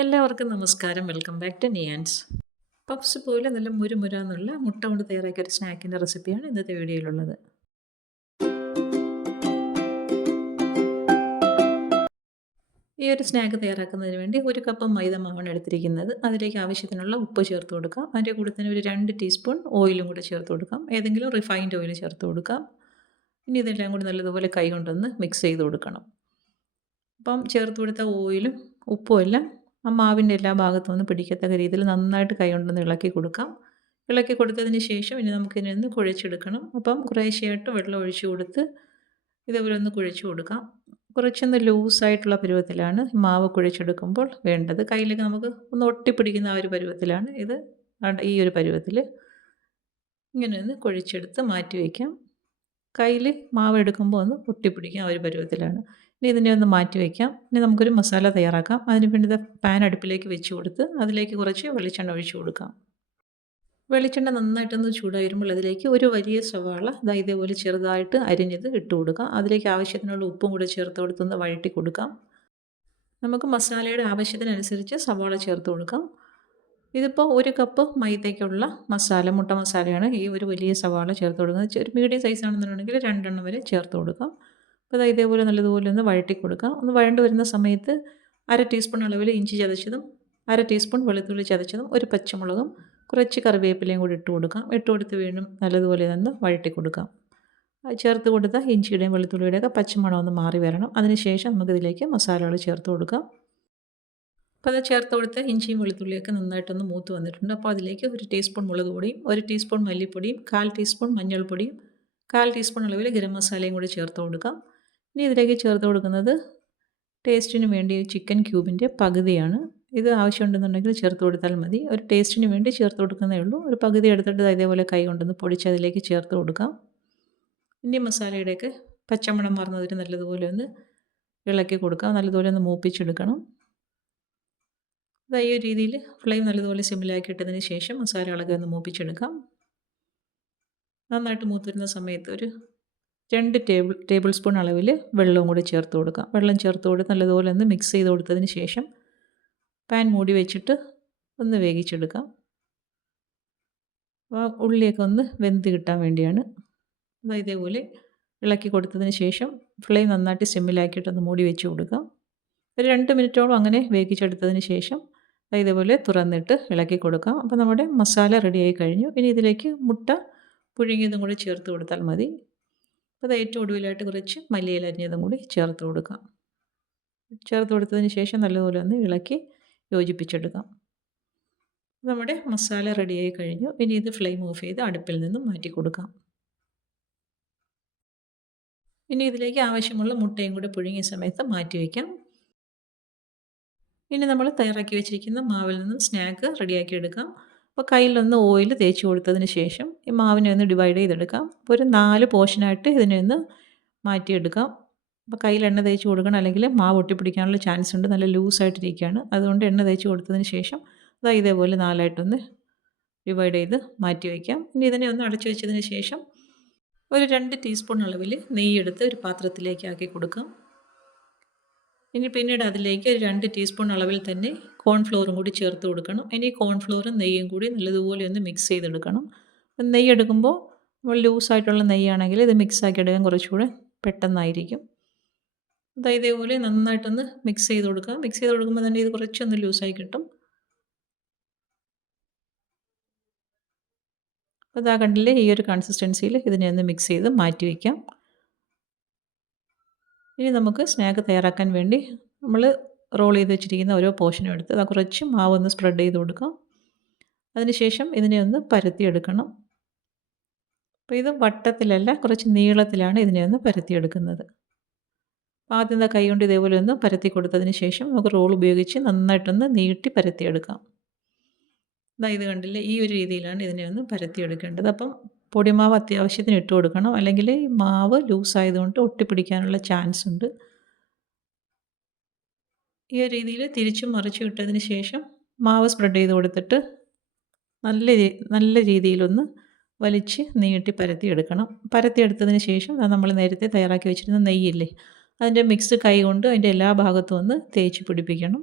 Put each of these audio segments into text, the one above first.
എല്ലാവർക്കും നമസ്കാരം. Welcome back to നിയാൻസ്. പപ്സ് പോലെ നല്ല മുരുമുരാന്നുള്ള മുട്ട കൊണ്ട് തയ്യാറാക്കിയ ഒരു സ്നാക്കിൻ്റെ റെസിപ്പിയാണ് ഇന്നത്തെ വീഡിയോയിലുള്ളത്. ഈ ഒരു സ്നാക്ക് തയ്യാറാക്കുന്നതിന് വേണ്ടി 1 കപ്പ് മൈദ മാവാണ് എടുത്തിരിക്കുന്നത്. അതിലേക്ക് ആവശ്യത്തിനുള്ള ഉപ്പ് ചേർത്ത് കൊടുക്കാം. അതിൻ്റെ കൂടെ തന്നെ ഒരു 2 ടീസ്പൂൺ ഓയിലും കൂടെ ചേർത്ത് കൊടുക്കാം. ഏതെങ്കിലും റിഫൈൻഡ് ഓയിൽ ചേർത്ത് കൊടുക്കാം. ഇനി ഇതെല്ലാം കൂടി നല്ലതുപോലെ കൈ കൊണ്ടൊന്ന് മിക്സ് ചെയ്ത് കൊടുക്കണം. അപ്പം ചേർത്ത് കൊടുത്ത ഓയിലും ഉപ്പും എല്ലാം ആ മാവിൻ്റെ എല്ലാ ഭാഗത്തും ഒന്ന് പിടിക്കത്തക്ക രീതിയിൽ നന്നായിട്ട് കൈ കൊണ്ടൊന്ന് ഇളക്കി കൊടുക്കാം. ഇളക്കി കൊടുത്തതിന് ശേഷം ഇനി നമുക്കിതിനെ ഒന്ന് കുഴച്ചെടുക്കണം. അപ്പം കുറേശ്ശെയായിട്ട് വെള്ളം ഒഴിച്ച് കൊടുത്ത് ഇതേപോലെ ഒന്ന് കുഴച്ച് കൊടുക്കാം. കുറച്ചൊന്ന് ലൂസായിട്ടുള്ള പരുവത്തിലാണ് മാവ് കുഴച്ചെടുക്കുമ്പോൾ വേണ്ടത്. കയ്യിലേക്ക് നമുക്ക് ഒന്ന് ഒട്ടിപ്പിടിക്കുന്ന ആ ഒരു പരുവത്തിലാണ് ഇത്. ഈ ഒരു പരുവത്തിൽ ഇങ്ങനെ ഒന്ന് കുഴച്ചെടുത്ത് മാറ്റി വയ്ക്കാം. കയ്യിൽ മാവ് എടുക്കുമ്പോൾ ഒന്ന് ഒട്ടിപ്പിടിക്കും, ആ ഒരു പരുവത്തിലാണ്. ഇനി ഇതിനെ ഒന്ന് മാറ്റി വയ്ക്കാം. ഇനി നമുക്കൊരു മസാല തയ്യാറാക്കാം. അതിന് വേണ്ടി പാൻ അടുപ്പിലേക്ക് വെച്ച് കൊടുത്ത് അതിലേക്ക് കുറച്ച് വെളിച്ചെണ്ണ ഒഴിച്ച് കൊടുക്കാം. വെളിച്ചെണ്ണ നന്നായിട്ടൊന്ന് ചൂടായി വരുമ്പോൾ അതിലേക്ക് ഒരു വലിയ സവാള ഇതേപോലെ ചെറുതായിട്ട് അരിഞ്ഞത് ഇട്ട് കൊടുക്കാം. അതിലേക്ക് ആവശ്യത്തിനുള്ള ഉപ്പും കൂടെ ചേർത്ത് കൊടുത്തൊന്ന് വഴറ്റി കൊടുക്കാം. നമുക്ക് മസാലയുടെ ആവശ്യത്തിനനുസരിച്ച് സവാള ചേർത്ത് കൊടുക്കാം. ഇതിപ്പോൾ 1 കപ്പ് മൈദയ്ക്കുള്ള മസാല, മുട്ട മസാലയാണ് ഈ ഒരു വലിയ സവാള ചേർത്ത് കൊടുക്കുന്നത്. ഒരു മീഡിയം സൈസ് ആണെന്നുണ്ടെങ്കിൽ 2 എണ്ണം വരെ ചേർത്ത് കൊടുക്കാം. അപ്പോൾ ഇതേപോലെ നല്ലതുപോലെ ഒന്ന് വഴറ്റി കൊടുക്കാം. ഒന്ന് വഴണ്ട് വരുന്ന സമയത്ത് 1/2 ടീസ്പൂൺ അളവിൽ ഇഞ്ചി ചതച്ചതും 1/2 ടീസ്പൂൺ വെളുത്തുള്ളി ചതച്ചതും ഒരു പച്ചമുളകും കുറച്ച് കറിവേപ്പിലയും കൂടി ഇട്ട് കൊടുക്കാം. ഇട്ട് കൊടുത്ത് വീണ്ടും നല്ലതുപോലെ ഒന്ന് വഴറ്റി കൊടുക്കാം. ചേർത്ത് കൊടുത്ത ഇഞ്ചിയുടെയും വെളുത്തുള്ളിയുടെയൊക്കെ പച്ചമണം ഒന്ന് മാറി വരണം. അതിനുശേഷം നമുക്കിതിലേക്ക് മസാലകൾ ചേർത്ത് കൊടുക്കാം. അപ്പോൾ അത് ചേർത്ത് കൊടുത്ത് ഇഞ്ചിയും വെളുത്തുള്ളിയൊക്കെ നന്നായിട്ടൊന്ന് മൂത്ത് വന്നിട്ടുണ്ട്. അപ്പോൾ അതിലേക്ക് 1 ടീസ്പൂൺ മുളക് പൊടിയും 1 ടീസ്പൂൺ മല്ലിപ്പൊടിയും 1/4 ടീസ്പൂൺ മഞ്ഞൾപ്പൊടിയും 1/4 ടീസ്പൂൺ അളവിൽ ഗരം മസാലയും കൂടി ചേർത്ത് കൊടുക്കാം. ഇനി ഇതിലേക്ക് ചേർത്ത് കൊടുക്കുന്നത് ടേസ്റ്റിന് വേണ്ടി ചിക്കൻ ക്യൂബിൻ്റെ പകുതിയാണ്. ഇത് ആവശ്യമുണ്ടെന്നുണ്ടെങ്കിൽ ചേർത്ത് കൊടുത്താൽ മതി. ഒരു ടേസ്റ്റിന് വേണ്ടി ചേർത്ത് കൊടുക്കുന്നേ ഉള്ളൂ. ഒരു പകുതി എടുത്തിട്ട് ഇതേപോലെ കൈ കൊണ്ടൊന്ന് പൊടിച്ച് അതിലേക്ക് ചേർത്ത് കൊടുക്കാം. ഇനി മസാലയുടെയൊക്കെ പച്ചമണം മാറുന്നതിന് നല്ലതുപോലെ ഒന്ന് ഇളക്കി കൊടുക്കാം. നല്ലതുപോലെ ഒന്ന് മൂപ്പിച്ചെടുക്കണം. ഈ ഒരു രീതിയിൽ ഫ്ലെയിം നല്ലതുപോലെ സിമ്മിലാക്കിയിട്ടതിന് ശേഷം മസാലകളൊക്കെ ഒന്ന് മൂപ്പിച്ചെടുക്കാം. നന്നായിട്ട് മൂത്ത് വരുന്ന സമയത്ത് ഒരു 2 ടേബിൾ സ്പൂൺ അളവിൽ വെള്ളവും കൂടി ചേർത്ത് കൊടുക്കാം. വെള്ളം ചേർത്ത് കൊടുത്ത് നല്ലതുപോലെ ഒന്ന് മിക്സ് ചെയ്ത് കൊടുത്തതിന് ശേഷം പാൻ മൂടി വെച്ചിട്ട് ഒന്ന് വേവിച്ചെടുക്കാം. ഉള്ളിയൊക്കെ ഒന്ന് വെന്ത് കിട്ടാൻ വേണ്ടിയാണ്. ഇതേപോലെ ഇളക്കി കൊടുത്തതിന് ശേഷം ഫ്ലെയിം നന്നായിട്ട് സിമ്മിലാക്കിയിട്ടൊന്ന് മൂടി വെച്ച് കൊടുക്കാം. ഒരു 2 മിനിറ്റോളം അങ്ങനെ വേവിച്ചെടുത്തതിന് ശേഷം ഇതേപോലെ തുറന്നിട്ട് ഇളക്കി കൊടുക്കാം. അപ്പോൾ നമ്മുടെ മസാല റെഡിയായി കഴിഞ്ഞു. ഇനി ഇതിലേക്ക് മുട്ട പുഴുങ്ങിയതും കൂടി ചേർത്ത് കൊടുത്താൽ മതി. അപ്പോൾ ഏറ്റവും ഒടുവിലായിട്ട് കുറച്ച് മല്ലിയില അരിഞ്ഞതും കൂടി ചേർത്ത് കൊടുക്കാം. ചേർത്ത് കൊടുത്തതിന് ശേഷം നല്ലതുപോലെ ഒന്ന് ഇളക്കി യോജിപ്പിച്ചെടുക്കാം. നമ്മുടെ മസാല റെഡിയായി കഴിഞ്ഞു. ഇനി ഇത് ഫ്ലെയിം ഓഫ് ചെയ്ത് അടുപ്പിൽ നിന്നും മാറ്റി കൊടുക്കാം. ഇനി ഇതിലേക്ക് ആവശ്യമുള്ള മുട്ടയും കൂടി പുഴുങ്ങിയ സമയത്ത് മാറ്റി വയ്ക്കാം. ഇനി നമ്മൾ തയ്യാറാക്കി വെച്ചിരിക്കുന്ന മാവിൽ നിന്നും സ്നാക്ക് റെഡിയാക്കി എടുക്കാം. അപ്പോൾ കയ്യിലൊന്ന് ഓയിൽ തേച്ച് കൊടുത്തതിന് ശേഷം ഈ മാവിനെ ഒന്ന് ഡിവൈഡ് ചെയ്തെടുക്കാം. അപ്പോൾ ഒരു 4 പോർഷനായിട്ട് ഇതിനെ ഒന്ന് മാറ്റിയെടുക്കാം. അപ്പോൾ കയ്യിൽ എണ്ണ തേച്ച് കൊടുക്കണം, അല്ലെങ്കിൽ മാവ് ഒട്ടിപ്പിടിക്കാനുള്ള ചാൻസ് ഉണ്ട്. നല്ല ലൂസായിട്ടിരിക്കുകയാണ്. അതുകൊണ്ട് എണ്ണ തേച്ച് കൊടുത്തതിന് ശേഷം ഇതേപോലെ 4ആയിട്ടൊന്ന് ഡിവൈഡ് ചെയ്ത് മാറ്റി വയ്ക്കാം. ഇനി ഇതിനെ ഒന്ന് അടച്ചു വെച്ചതിന് ശേഷം ഒരു 2 ടീസ്പൂൺ അളവിൽ നെയ്യെടുത്ത് ഒരു പാത്രത്തിലേക്ക് ആക്കി കൊടുക്കാം. ഇനി പിന്നീട് അതിലേക്ക് ഒരു 2 ടീസ്പൂൺ അളവിൽ തന്നെ കോൺഫ്ലോറും കൂടി ചേർത്ത് കൊടുക്കണം. ഇനി കോൺഫ്ലോറും നെയ്യും കൂടി നല്ലതുപോലെ ഒന്ന് മിക്സ് ചെയ്തെടുക്കണം. നെയ്യ് എടുക്കുമ്പോൾ നമ്മൾ ലൂസായിട്ടുള്ള നെയ്യാണെങ്കിൽ ഇത് മിക്സാക്കി എടുക്കാൻ കുറച്ചുകൂടെ പെട്ടെന്നായിരിക്കും. ഇതേപോലെ നന്നായിട്ടൊന്ന് മിക്സ് ചെയ്ത് കൊടുക്കുക. മിക്സ് ചെയ്ത് കൊടുക്കുമ്പോൾ തന്നെ ഇത് കുറച്ചൊന്ന് ലൂസായി കിട്ടും. അപ്പോൾ കണ്ടില്ലേ, ഈ ഒരു കൺസിസ്റ്റൻസിയിൽ ഇതിനെ ഒന്ന് മിക്സ് ചെയ്ത് മാറ്റി വയ്ക്കാം. ഇനി നമുക്ക് സ്നാക്ക് തയ്യാറാക്കാൻ വേണ്ടി നമ്മൾ റോൾ ചെയ്ത് വെച്ചിരിക്കുന്ന ഓരോ പോർഷനും എടുത്ത് കുറച്ച് മാവൊന്ന് സ്പ്രെഡ് ചെയ്ത് കൊടുക്കാം. അതിനുശേഷം ഇതിനെ ഒന്ന് പരത്തിയെടുക്കണം. അപ്പോൾ ഇത് വട്ടത്തിലല്ല, കുറച്ച് നീളത്തിലാണ് ഇതിനെ ഒന്ന് പരത്തിയെടുക്കുന്നത്. ആദ്യം കൈ കൊണ്ട് ഇതേപോലെ ഒന്ന് പരത്തി കൊടുത്തതിന് ശേഷം നമുക്ക് റോൾ ഉപയോഗിച്ച് നന്നായിട്ടൊന്ന് നീട്ടി പരത്തിയെടുക്കാം. ഇത് കണ്ടില്ലേ, ഈ ഒരു രീതിയിലാണ് ഇതിനെ ഒന്ന് പരത്തിയെടുക്കേണ്ടത്. അപ്പം പൊടിമാവ് അത്യാവശ്യത്തിന് ഇട്ട് കൊടുക്കണം, അല്ലെങ്കിൽ മാവ് ലൂസായതുകൊണ്ട് ഒട്ടിപ്പിടിക്കാനുള്ള ചാൻസ് ഉണ്ട്. ഈ ഒരു രീതിയിൽ തിരിച്ചും മറിച്ചും ഇട്ടതിന് ശേഷം മാവ് സ്പ്രെഡ് ചെയ്ത് കൊടുത്തിട്ട് നല്ല രീതിയിലൊന്ന് വലിച്ച് നീട്ടി പരത്തിയെടുക്കണം. പരത്തിയെടുത്തതിന് ശേഷം നമ്മൾ നേരത്തെ തയ്യാറാക്കി വെച്ചിരുന്ന നെയ്യില്ലേ, അതിൻ്റെ മിക്സ് കൈ കൊണ്ട് അതിൻ്റെ എല്ലാ ഭാഗത്തും ഒന്ന് തേച്ച് പിടിപ്പിക്കണം.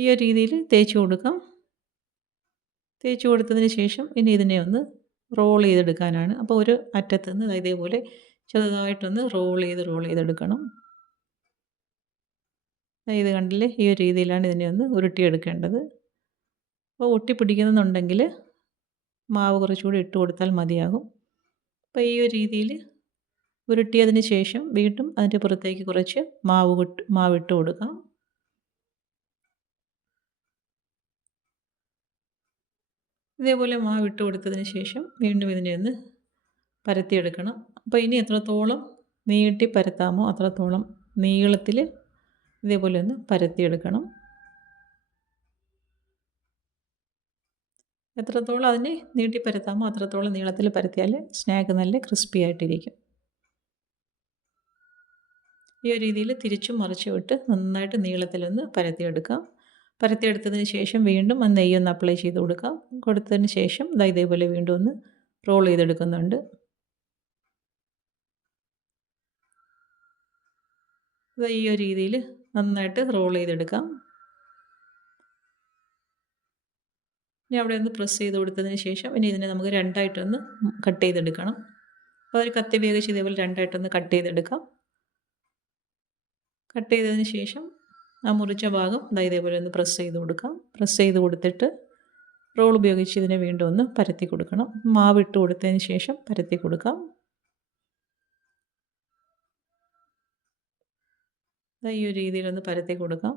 ഈ ഒരു രീതിയിൽ തേച്ച് കൊടുക്കാം. തേച്ച് കൊടുത്തതിന് ശേഷം ഇനി ഇതിനെ ഒന്ന് റോൾ ചെയ്തെടുക്കാനാണ്. അപ്പോൾ ഒരു അറ്റത്ത് നിന്ന് ഇതേപോലെ ചെറുതായിട്ടൊന്ന് റോൾ ചെയ്തെടുക്കണം. ഇത് കണ്ടില്ലേ, ഈ ഒരു രീതിയിലാണ് ഇതിനെ ഒന്ന് ഉരുട്ടിയെടുക്കേണ്ടത്. അപ്പോൾ ഒട്ടിപ്പിടിക്കുന്നുണ്ടെങ്കിൽ മാവ് കുറച്ചുകൂടി ഇട്ട് കൊടുത്താൽ മതിയാകും. അപ്പോൾ ഈ ഒരു രീതിയിൽ ഉരുട്ടിയതിന് ശേഷം വീണ്ടും അതിൻ്റെ പുറത്തേക്ക് കുറച്ച് മാവിട്ട് കൊടുക്കാം. ഇതേപോലെ മാവിട്ട് കൊടുത്തതിന് ശേഷം വീണ്ടും ഇതിനെ ഒന്ന് പരത്തിയെടുക്കണം. അപ്പോൾ ഇനി എത്രത്തോളം നീട്ടി പരത്താമോ അത്രത്തോളം നീളത്തിൽ ഇതേപോലെ ഒന്ന് പരത്തിയെടുക്കണം. എത്രത്തോളം അതിനെ നീട്ടി പരത്താമോ അത്രത്തോളം നീളത്തിൽ പരത്തിയാൽ സ്നാക്ക് നല്ല ക്രിസ്പി ആയിട്ടിരിക്കും. ഈ ഒരു രീതിയിൽ തിരിച്ചും മറിച്ചും ഇട്ട് നന്നായിട്ട് നീളത്തിലൊന്ന് പരത്തിയെടുക്കാം. പരത്തിയെടുത്തതിന് ശേഷം വീണ്ടും ആ നെയ്യൊന്ന് അപ്ലൈ ചെയ്ത് കൊടുക്കാം. കൊടുത്തതിന് ശേഷം ഇതേപോലെ വീണ്ടും ഒന്ന് റോൾ ചെയ്തെടുക്കുന്നുണ്ട്. ഈ ഒരു രീതിയിൽ നന്നായിട്ട് റോൾ ചെയ്തെടുക്കാം. ഇനി അവിടെ ഒന്ന് പ്രസ് ചെയ്ത് കൊടുത്തതിന് ശേഷം ഇനി ഇതിനെ നമുക്ക് രണ്ടായിട്ടൊന്ന് കട്ട് ചെയ്തെടുക്കണം. അപ്പോൾ ഒരു കത്തി ഉപയോഗിച്ച് ഇതേപോലെ രണ്ടായിട്ടൊന്ന് കട്ട് ചെയ്തെടുക്കാം. കട്ട് ചെയ്തതിന് ശേഷം ആ മുറിച്ച ഭാഗം ഇതേപോലെ ഒന്ന് പ്രസ് ചെയ്ത് കൊടുക്കാം. പ്രസ് ചെയ്ത് കൊടുത്തിട്ട് റോൾ ഉപയോഗിച്ച് ഇതിനെ വീണ്ടും ഒന്ന് പരത്തി കൊടുക്കണം. മാവിട്ട് കൊടുത്തതിന് ശേഷം പരത്തി കൊടുക്കാം. ഈ ഒരു രീതിയിലൊന്ന് പരത്തി കൊടുക്കാം.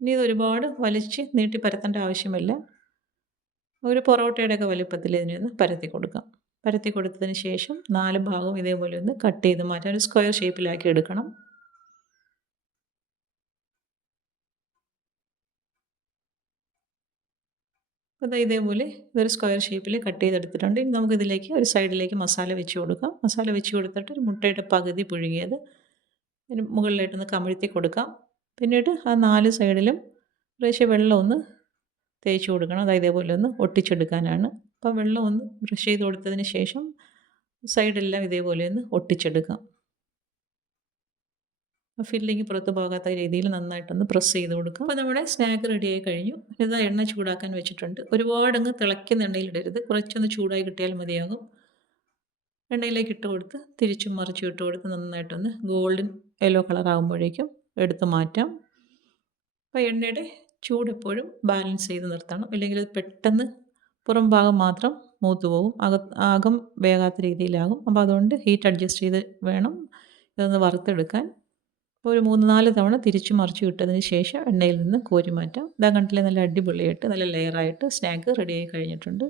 ഇനി ഇത് ഒരുപാട് വലിച്ച് നീട്ടി പരത്തേണ്ട ആവശ്യമില്ല. ഒരു പൊറോട്ടയുടെയൊക്കെ വലുപ്പത്തിൽ ഇതിനെ ഒന്ന് പരത്തി കൊടുക്കാം. പരത്തി കൊടുത്തതിന് ശേഷം 4 ഭാഗവും ഇതേപോലെ ഒന്ന് കട്ട് ചെയ്ത് മാറ്റാം. ഒരു സ്ക്വയർ ഷേപ്പിലാക്കി എടുക്കണം. അപ്പോൾ ഇതേപോലെ ഇതൊരു സ്ക്വയർ ഷേപ്പിൽ കട്ട് ചെയ്തെടുത്തിട്ടുണ്ട്. ഇനി നമുക്കിതിലേക്ക് ഒരു സൈഡിലേക്ക് മസാല വെച്ച് കൊടുക്കാം. മസാല വെച്ച് കൊടുത്തിട്ട് ഒരു മുട്ടയുടെ പകുതി പുഴുങ്ങിയത് അതിന് മുകളിലായിട്ടൊന്ന് കമിഴ്ത്തി കൊടുക്കാം. പിന്നീട് ആ 4 സൈഡിലും കുറേശ്ശെ വെള്ളം ഒന്ന് തേച്ച് കൊടുക്കണം. ഇതേപോലെ ഒന്ന് ഒട്ടിച്ചെടുക്കാനാണ്. അപ്പോൾ വെള്ളം ഒന്ന് ബ്രഷ് ചെയ്ത് കൊടുത്തതിന് ശേഷം സൈഡെല്ലാം ഇതേപോലെ ഒന്ന് ഒട്ടിച്ചെടുക്കാം. ഫില്ലിങ് പുറത്ത് പോകാത്ത രീതിയിൽ നന്നായിട്ടൊന്ന് പ്രസ് ചെയ്ത് കൊടുക്കുക. അപ്പോൾ നമ്മുടെ സ്നാക്ക് റെഡിയായി കഴിഞ്ഞു. ഇതാ എണ്ണ ചൂടാക്കാൻ വെച്ചിട്ടുണ്ട്. ഒരുപാടങ്ങ് തിളയ്ക്കുന്ന എണ്ണയിലിടരുത്, കുറച്ചൊന്ന് ചൂടായി കിട്ടിയാൽ മതിയാകും. എണ്ണയിലേക്ക് ഇട്ട് കൊടുത്ത് തിരിച്ചും മറിച്ചും ഇട്ട് കൊടുത്ത് നന്നായിട്ടൊന്ന് ഗോൾഡൻ യെല്ലോ കളർ ആകുമ്പോഴേക്കും എടുത്ത് മാറ്റാം. അപ്പോൾ എണ്ണയുടെ ചൂട് എപ്പോഴും ബാലൻസ് ചെയ്ത് നിർത്തണം, ഇല്ലെങ്കിൽ പെട്ടെന്ന് പുറം ഭാഗം മാത്രം മൂത്ത് പോകും, അകം വേകാത്ത രീതിയിലാകും. അപ്പോൾ അതുകൊണ്ട് ഹീറ്റ് അഡ്ജസ്റ്റ് ചെയ്ത് വേണം ഇതൊന്ന് വറുത്തെടുക്കാൻ. ഒരു 3-4 തവണ തിരിച്ചു മറിച്ച് ഇട്ടതിന് ശേഷം എണ്ണയിൽ നിന്ന് കോരി മാറ്റാം. ഇതാ കണ്ടില്ലേ, നല്ല അടിപൊളിയായിട്ട് നല്ല ലെയറായിട്ട് സ്നാക്ക് റെഡിയായി കഴിഞ്ഞിട്ടുണ്ട്.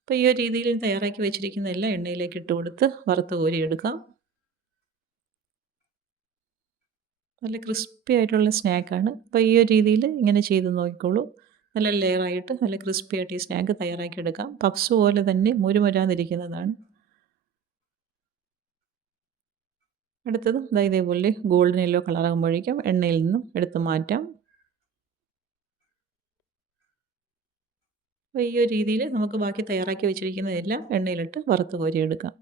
അപ്പോൾ ഈ ഒരു രീതിയിൽ തയ്യാറാക്കി വെച്ചിരിക്കുന്ന എല്ലാം എണ്ണയിലേക്ക് ഇട്ട് കൊടുത്ത് വറുത്ത് കോരിയെടുക്കാം. നല്ല ക്രിസ്പി ആയിട്ടുള്ള സ്നാക്കാണ്. അപ്പോൾ ഈ ഒരു രീതിയിൽ ഇങ്ങനെ ചെയ്ത് നോക്കിക്കോളൂ. നല്ല ലെയറായിട്ട് നല്ല ക്രിസ്പി ആയിട്ട് ഈ സ്നാക്ക് തയ്യാറാക്കി എടുക്കാം. പപ്സ് പോലെ തന്നെ മുരുമുരാന്നിരിക്കുന്നതാണ്. അടുത്തതും ഇതേപോലെ ഗോൾഡൻ യെല്ലോ കളറാകുമ്പോഴേക്കും എണ്ണയിൽ നിന്നും എടുത്ത് മാറ്റാം. അപ്പോൾ ഈ ഒരു രീതിയിൽ നമുക്ക് ബാക്കി തയ്യാറാക്കി വെച്ചിരിക്കുന്നതെല്ലാം എണ്ണയിലിട്ട് വറുത്ത് കോരിയെടുക്കാം.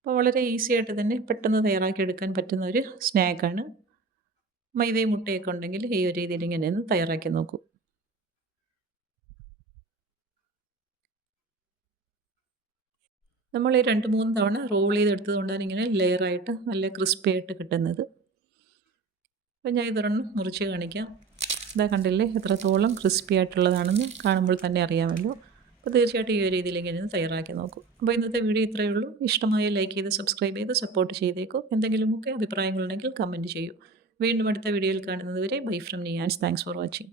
അപ്പോൾ വളരെ ഈസി ആയിട്ട് തന്നെ പെട്ടെന്ന് തയ്യാറാക്കി എടുക്കാൻ പറ്റുന്ന ഒരു സ്നാക്കാണ്. മൈദയും മുട്ടയൊക്കെ ഉണ്ടെങ്കിൽ ഈ ഒരു രീതിയിൽ ഇങ്ങനെയൊന്ന് തയ്യാറാക്കി നോക്കൂ. നമ്മൾ ഈ 2-3 തവണ റോൾ ചെയ്തെടുത്തത് കൊണ്ടാണ് ഇങ്ങനെ ലെയറായിട്ട് നല്ല ക്രിസ്പി ആയിട്ട് കിട്ടുന്നത്. അപ്പോൾ ഞാൻ ഇതൊരെണ്ണം മുറിച്ച് കാണിക്കാം. ഇതാ കണ്ടില്ലേ, എത്രത്തോളം ക്രിസ്പി ആയിട്ടുള്ളതാണെന്ന് കാണുമ്പോൾ തന്നെ അറിയാമല്ലോ. അപ്പോൾ തീർച്ചയായിട്ടും ഈ ഒരു രീതിയിൽ ഇങ്ങനെ തയ്യാറാക്കി നോക്കൂ. അപ്പോൾ ഇന്നത്തെ വീഡിയോ ഇത്രയേ ഉള്ളൂ. ഇഷ്ടമായ ലൈക്ക് ചെയ്ത് സബ്സ്ക്രൈബ് ചെയ്ത് സപ്പോർട്ട് ചെയ്തേക്കൂ. എന്തെങ്കിലുമൊക്കെ അഭിപ്രായങ്ങളുണ്ടെങ്കിൽ കമൻറ്റ് ചെയ്യൂ. വീണ്ടും അടുത്ത വീഡിയോയിൽ കാണുന്നത് വരെ ബൈ ഫ്രം നിയാൻസ്. Thanks for watching.